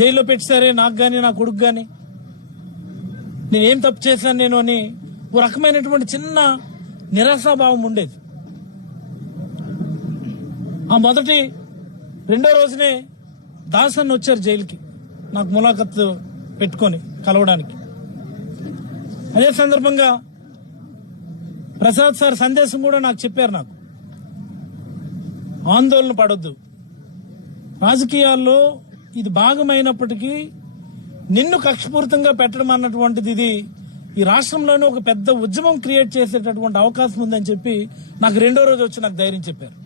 జైల్లో పెట్టారే నాకు కానీ నా కొడుకు కానీ, నేనేం తప్పు చేశాను నేను అని ఓ రకమైనటువంటి చిన్న నిరాశాభావం ఉండేది. ఆ రెండో రోజునే దాసన్ వచ్చారు జైలుకి నాకు ములాఖత్ పెట్టుకొని కలవడానికి. అదే సందర్భంగా ప్రసాద్ సార్ సందేశం కూడా నాకు చెప్పారు, నాకు ఆందోళన పడొద్దు, రాజకీయాల్లో ఇది భాగమైనప్పటికీ నిన్ను కక్షపూరితంగా పెట్టడం అన్నటువంటిది ఇది ఈ రాష్ట్రంలోనే ఒక పెద్ద ఉద్యమం క్రియేట్ చేసేటటువంటి అవకాశం ఉందని చెప్పి నాకు రెండో రోజు వచ్చి నాకు ధైర్యం చెప్పారు.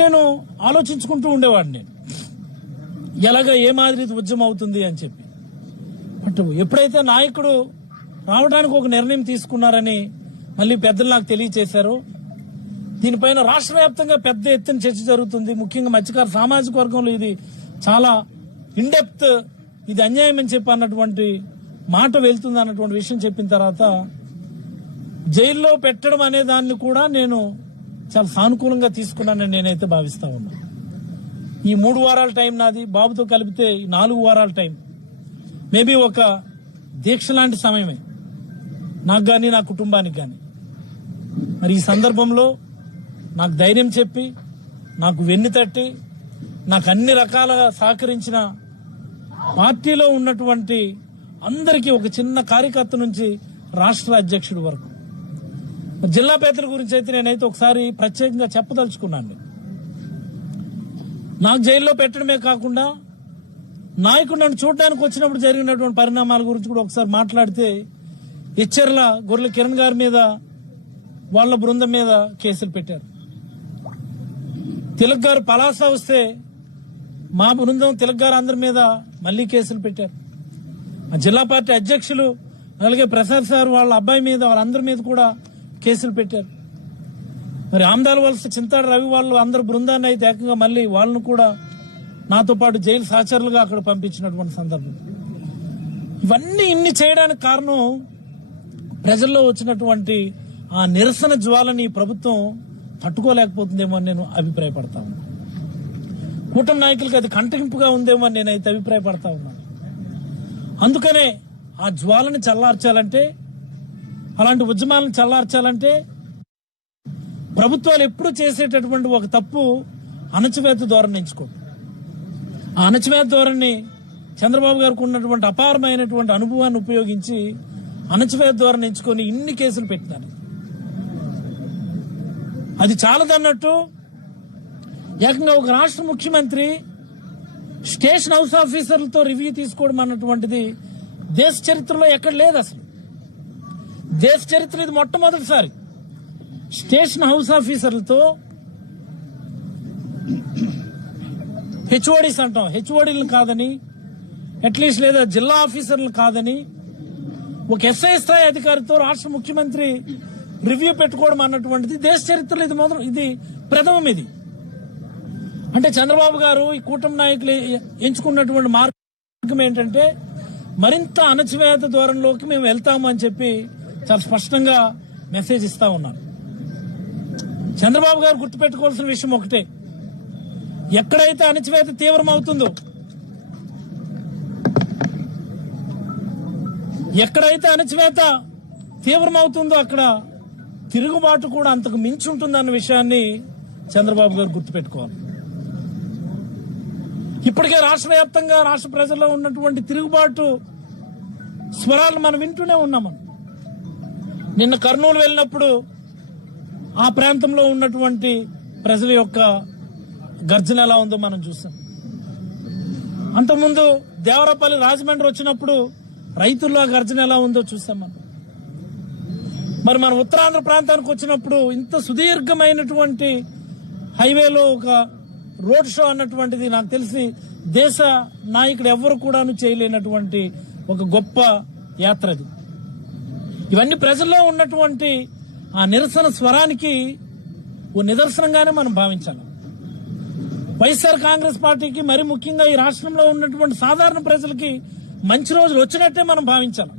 నేను ఆలోచించుకుంటూ ఉండేవాడిని, నేను ఎలాగా ఏ మాదిరి ఉద్యమం అవుతుంది అని చెప్పి. బట్ ఎప్పుడైతే నాయకుడు రావడానికి ఒక నిర్ణయం తీసుకున్నారని మళ్ళీ పెద్దలు నాకు తెలియచేశారు, దీనిపైన రాష్ట్ర వ్యాప్తంగా పెద్ద ఎత్తున చర్చ జరుగుతుంది. ముఖ్యంగా మత్స్యకార సామాజిక వర్గంలో ఇది చాలా ఇన్డెప్త్, ఇది అన్యాయం అని చెప్పి అన్నటువంటి మాట వెళ్తుంది అన్నటువంటి విషయం చెప్పిన తర్వాత జైల్లో పెట్టడం అనే దాన్ని కూడా నేను చాలా సానుకూలంగా తీసుకున్నానని నేనైతే భావిస్తా ఉన్నా. ఈ 3 వారాల టైం నాది, బాబుతో కలిపితే 4 వారాల టైం, మేబీ ఒక దీక్ష లాంటి సమయమే నాకు కానీ నా కుటుంబానికి కానీ. మరి ఈ సందర్భంలో నాకు ధైర్యం చెప్పి, నాకు వెన్ను తట్టి, నాకు అన్ని రకాలుగా సహకరించిన పార్టీలో ఉన్నటువంటి అందరికీ, ఒక చిన్న కార్యకర్త నుంచి రాష్ట్ర అధ్యక్షుడి వరకు, జిల్లా పెద్దల గురించి అయితే నేనైతే ఒకసారి ప్రత్యేకంగా చెప్పదలుచుకున్నాను. నాకు జైల్లో పెట్టడమే కాకుండా నాయకుడు నన్ను చూడడానికి వచ్చినప్పుడు జరిగినటువంటి పరిణామాల గురించి కూడా ఒకసారి మాట్లాడితే, ఇచ్చర్ల గొర్రెల కిరణ్ గారి మీద వాళ్ళ బృందం మీద కేసులు పెట్టారు. తిలక్ గారు పలాస వస్తే మా బృందం తిలక్ గారు అందరి మీద మళ్లీ కేసులు పెట్టారు. ఆ జిల్లా పార్టీ అధ్యక్షులు అలాగే ప్రసాద్ సార్ వాళ్ళ అబ్బాయి మీద, వాళ్ళందరి మీద కూడా కేసులు పెట్టారు. మరి ఆమ్దాల వలస చింతాడు రవి వాళ్ళు అందరు బృందాన్ని అయితే ఏకంగా మళ్ళీ వాళ్ళను కూడా నాతో పాటు జైలు సహచరులుగా అక్కడ పంపించినటువంటి సందర్భం. ఇవన్నీ ఇన్ని చేయడానికి కారణం ప్రజల్లో వచ్చినటువంటి ఆ నిరసన జ్వాలని ఈ ప్రభుత్వం తట్టుకోలేకపోతుందేమో అని నేను అభిప్రాయపడతా ఉన్నాను. కూటమి నాయకులకి అది కంటగింపుగా ఉందేమో అని నేనైతే అభిప్రాయపడతా ఉన్నాను. అందుకనే ఆ జ్వాలని చల్లార్చాలంటే, అలాంటి ఉద్యమాలను చల్లార్చాలంటే ప్రభుత్వాలు ఎప్పుడు చేసేటటువంటి ఒక తప్పు అణచివేత ధోరణి ఎంచుకోండి. ఆ అణచివేత ధోరణి చంద్రబాబు గారికి ఉన్నటువంటి అపారమైనటువంటి అనుభవాన్ని ఉపయోగించి అణచివేత ధోరణి ఎంచుకొని ఇన్ని కేసులు పెట్టినారు. అది చాలదన్నట్టు ఏకంగా ఒక రాష్ట్ర ముఖ్యమంత్రి స్టేషన్ హౌస్ ఆఫీసర్లతో రివ్యూ తీసుకోవడం అన్నటువంటిది దేశ చరిత్రలో ఎక్కడ లేదు. అసలు దేశ చరిత్ర ఇది మొట్టమొదటిసారి స్టేషన్ హౌస్ ఆఫీసర్లతో, హెచ్ఓడీస్ అంటాం, హెచ్ఓడీలను కాదని, అట్లీస్ట్ లేదా జిల్లా ఆఫీసర్లు కాదని, ఒక ఎస్ఐ స్థాయి అధికారితో రాష్ట్ర ముఖ్యమంత్రి రివ్యూ పెట్టుకోవడం అన్నటువంటిది దేశ చరిత్రలో ఇది ప్రథమం. ఇది అంటే చంద్రబాబు గారు ఈ కూటమి నాయకులు ఎంచుకున్నటువంటి మార్గం ఏంటంటే మరింత అణచివేత ధోరణిలోకి మేము వెళ్తాము అని చెప్పి చాలా స్పష్టంగా మెసేజ్ ఇస్తా ఉన్నారు. చంద్రబాబు గారు గుర్తుపెట్టుకోవాల్సిన విషయం ఒకటే, ఎక్కడైతే అణచివేత తీవ్రమవుతుందో, ఎక్కడైతే అణచివేత తీవ్రమవుతుందో అక్కడ తిరుగుబాటు కూడా అంతకు మించి ఉంటుందన్న విషయాన్ని చంద్రబాబు గారు గుర్తుపెట్టుకోవాలి. ఇప్పటికే రాష్ట్ర వ్యాప్తంగా రాష్ట్ర ప్రజల్లో ఉన్నటువంటి తిరుగుబాటు స్వరాలు మనం వింటూనే ఉన్నాం. నిన్న కర్నూలు వెళ్ళినప్పుడు ఆ ప్రాంతంలో ఉన్నటువంటి ప్రజల యొక్క గర్జన ఎలా ఉందో మనం చూసాం. అంతకుముందు దేవరపల్లి రాజమండ్రి వచ్చినప్పుడు రైతుల్లో గర్జన ఎలా ఉందో చూసాం మనం. మరి మన ఉత్తరాంధ్ర ప్రాంతానికి వచ్చినప్పుడు ఇంత సుదీర్ఘమైనటువంటి హైవేలో ఒక రోడ్ షో అన్నటువంటిది నాకు తెలిసి దేశ నాయకుడు ఎవరు కూడాను చేయలేనటువంటి ఒక గొప్ప యాత్ర అది. ఇవన్నీ ప్రజల్లో ఉన్నటువంటి ఆ నిరసన స్వరానికి ఓ నిదర్శనంగానే మనం భావించాలి. వైఎస్ఆర్ కాంగ్రెస్ పార్టీకి, మరి ముఖ్యంగా ఈ రాష్ట్రంలో ఉన్నటువంటి సాధారణ ప్రజలకి మంచి రోజులు వచ్చినట్టే మనం భావించాలి.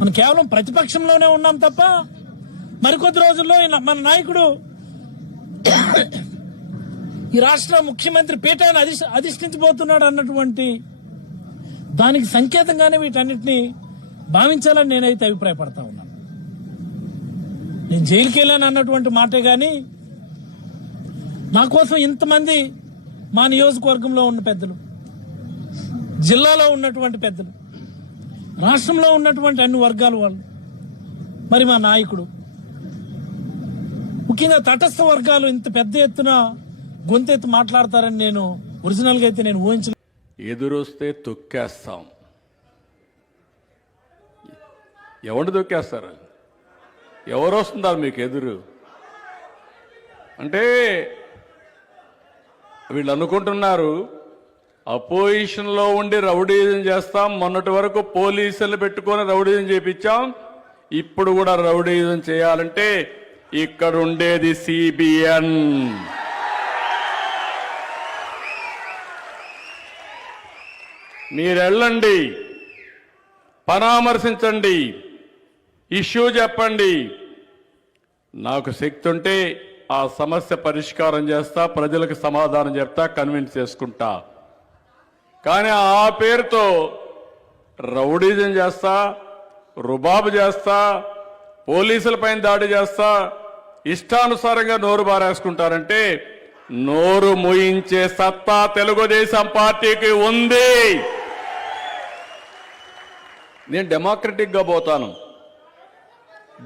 మనం కేవలం ప్రతిపక్షంలోనే ఉన్నాం తప్ప మరికొద్ది రోజుల్లో మన నాయకుడు ఈ రాష్ట్ర ముఖ్యమంత్రి పీఠాన్ని అధిష్ఠించబోతున్నాడు అన్నటువంటి దానికి సంకేతంగానే వీటన్నిటిని భావించాలని నేనైతే అభిప్రాయపడతా ఉన్నాను. నేను జైలుకి వెళ్ళాను అన్నటువంటి మాటే గాని నా కోసం ఇంతమంది మా నియోజకవర్గంలో ఉన్న పెద్దలు, జిల్లాలో ఉన్నటువంటి పెద్దలు, రాష్ట్రంలో ఉన్నటువంటి అన్ని వర్గాల వాళ్ళు, మరి మా నాయకుడు, ముఖ్యంగా తటస్థ వర్గాలు ఇంత పెద్ద ఎత్తున గొంతెత్తి మాట్లాడతారని నేను ఒరిజినల్ గా అయితే నేను ఊహించలేదు. ఎదురొస్తే తొక్కేస్తాం. ఎవరిని తొక్కేస్తారు? ఎవరు వస్తున్నారు మీకు ఎదురు? అంటే వీళ్ళు అనుకుంటున్నారు అపోజిషన్లో ఉండి రౌడీజం చేస్తాం. మొన్నటి వరకు పోలీసులు పెట్టుకొని రౌడీజం చేపించాం. ఇప్పుడు కూడా రౌడీజం చేయాలంటే ఇక్కడ ఉండేది సిబిఎన్. మీరెళ్ళండి, పరామర్శించండి, ఇష్యూ చెప్పండి. నాకు శక్తి ఉంటే ఆ సమస్య పరిష్కారం చేస్తా, ప్రజలకు సమాధానం చెప్తా, కన్విన్స్ చేసుకుంటా. కానీ ఆ పేరుతో రౌడీజం చేస్తా, రుబాబు చేస్తా, పోలీసులపైన దాడి చేస్తా, ఇష్టానుసారంగా నోరు బారేసుకుంటారంటే నోరు మూయించే సత్తా తెలుగుదేశం పార్టీకి ఉంది. నేను డెమోక్రటిక్ గా పోతాను,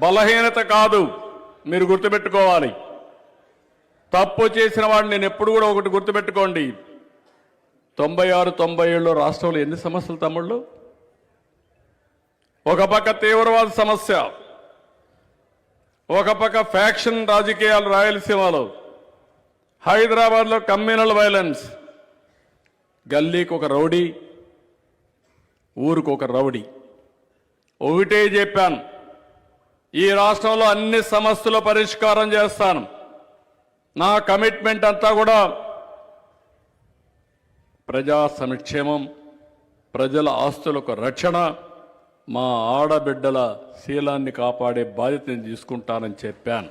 బలహీనత కాదు. మీరు గుర్తుపెట్టుకోవాలి. తప్పు చేసిన వాడిని నేను ఎప్పుడు కూడా ఒకటి గుర్తుపెట్టుకోండి. 96, 97లో రాష్ట్రంలో ఎన్ని సమస్యలు తమ్ముళ్ళు? ఒక పక్క తీవ్రవాద సమస్య, ఒక పక్క ఫ్యాక్షన్ రాజకీయాలు రాయలసీమలో, హైదరాబాద్లో కమ్యూనల్ వైలెన్స్, గల్లీకి ఒక రౌడీ, ఊరికి ఒక రౌడీ. ఒకటే చెప్పాను, ఈ రాష్ట్రంలో అన్ని సమస్యల పరిష్కారం చేస్తాను. నా కమిట్మెంట్ అంతా కూడా ప్రజా సంక్షేమం, ప్రజల ఆస్తులకు రక్షణ, మా ఆడబిడ్డల శీలాన్ని కాపాడే బాధ్యతను తీసుకుంటానని చెప్పాను.